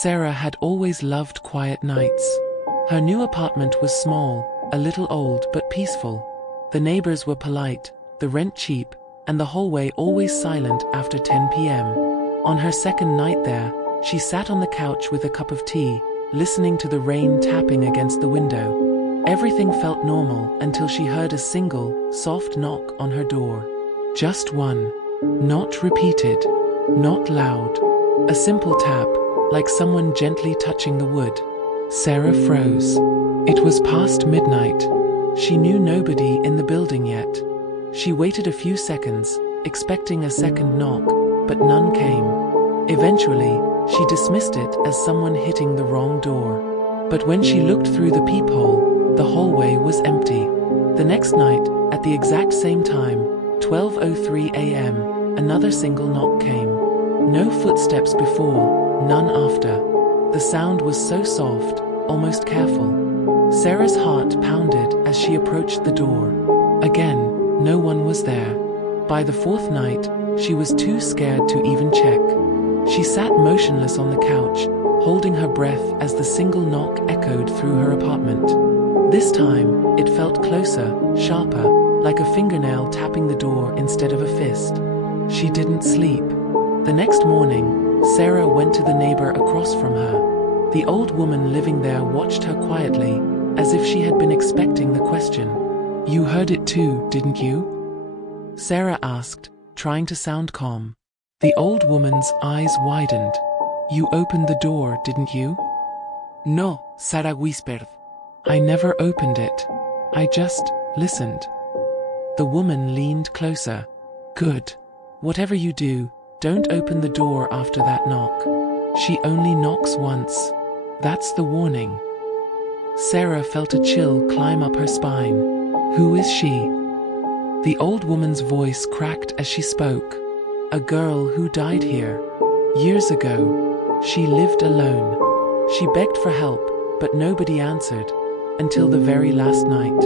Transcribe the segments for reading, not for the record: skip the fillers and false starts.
Sarah had always loved quiet nights. Her new apartment was small, a little old but peaceful. The neighbors were polite, the rent cheap, and the hallway always silent after 10 p.m. On her second night there, she sat on the couch with a cup of tea, listening to the rain tapping against the window. Everything felt normal until she heard a single, soft knock on her door. Just one. Not repeated. Not loud. A simple tap, like someone gently touching the wood. Sarah froze. It was past midnight. She knew nobody in the building yet. She waited a few seconds, expecting a second knock, but none came. Eventually, she dismissed it as someone hitting the wrong door. But when she looked through the peephole, the hallway was empty. The next night, at the exact same time, 12:03 a.m., another single knock came. No footsteps before, none after. The sound was so soft, almost careful. Sarah's heart pounded as she approached the door. Again, no one was there. By the fourth night, she was too scared to even check. She sat motionless on the couch, holding her breath as the single knock echoed through her apartment. This time, it felt closer, sharper, like a fingernail tapping the door instead of a fist. She didn't sleep. The next morning, Sarah went to the neighbor across from her. The old woman living there watched her quietly, as if she had been expecting the question. "You heard it too, didn't you?" Sarah asked, trying to sound calm. The old woman's eyes widened. "You opened the door, didn't you?" "No," Sarah whispered. "I never opened it. I just listened." The woman leaned closer. "Good. Whatever you do, don't open the door after that knock. She only knocks once. That's the warning." Sarah felt a chill climb up her spine. "Who is she?" The old woman's voice cracked as she spoke. "A girl who died here. Years ago. She lived alone. She begged for help, but nobody answered. Until the very last night.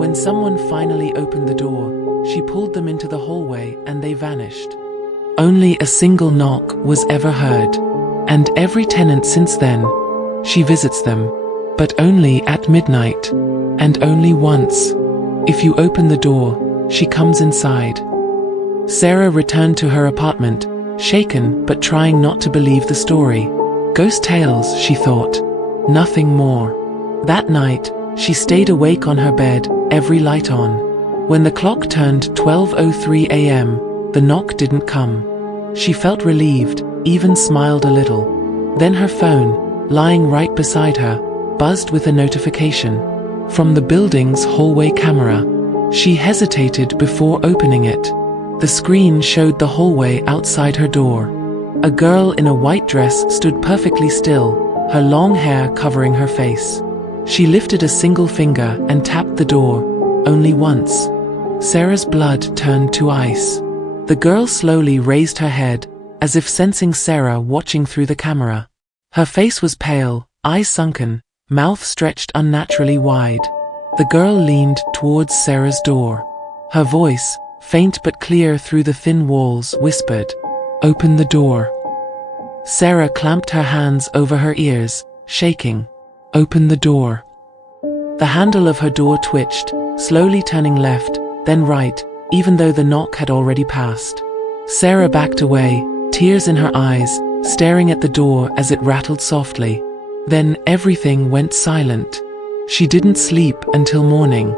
When someone finally opened the door, she pulled them into the hallway and they vanished. Only a single knock was ever heard. And every tenant since then. She visits them. But only at midnight. And only once. If you open the door, she comes inside." Sarah returned to her apartment, shaken but trying not to believe the story. Ghost tales, she thought. Nothing more. That night, she stayed awake on her bed, every light on. When the clock turned 12:03 a.m., the knock didn't come. She felt relieved, even smiled a little. Then her phone, lying right beside her, buzzed with a notification. From the building's hallway camera. She hesitated before opening it. The screen showed the hallway outside her door. A girl in a white dress stood perfectly still, her long hair covering her face. She lifted a single finger and tapped the door, only once. Sarah's blood turned to ice. The girl slowly raised her head, as if sensing Sarah watching through the camera. Her face was pale, eyes sunken, mouth stretched unnaturally wide. The girl leaned towards Sarah's door. Her voice, faint but clear through the thin walls, whispered, "Open the door." Sarah clamped her hands over her ears, shaking. "Open the door." The handle of her door twitched, slowly turning left, then right, even though the knock had already passed. Sarah backed away, tears in her eyes, staring at the door as it rattled softly. Then everything went silent. She didn't sleep until morning.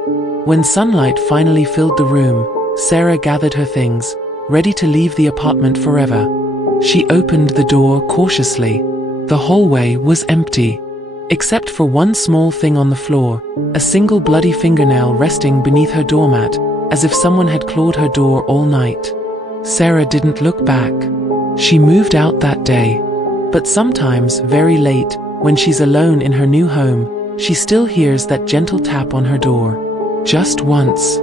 When sunlight finally filled the room, Sarah gathered her things, ready to leave the apartment forever. She opened the door cautiously. The hallway was empty. Except for one small thing on the floor, a single bloody fingernail resting beneath her doormat, as if someone had clawed her door all night. Sarah didn't look back. She moved out that day. But sometimes, very late, when she's alone in her new home, she still hears that gentle tap on her door. Just once.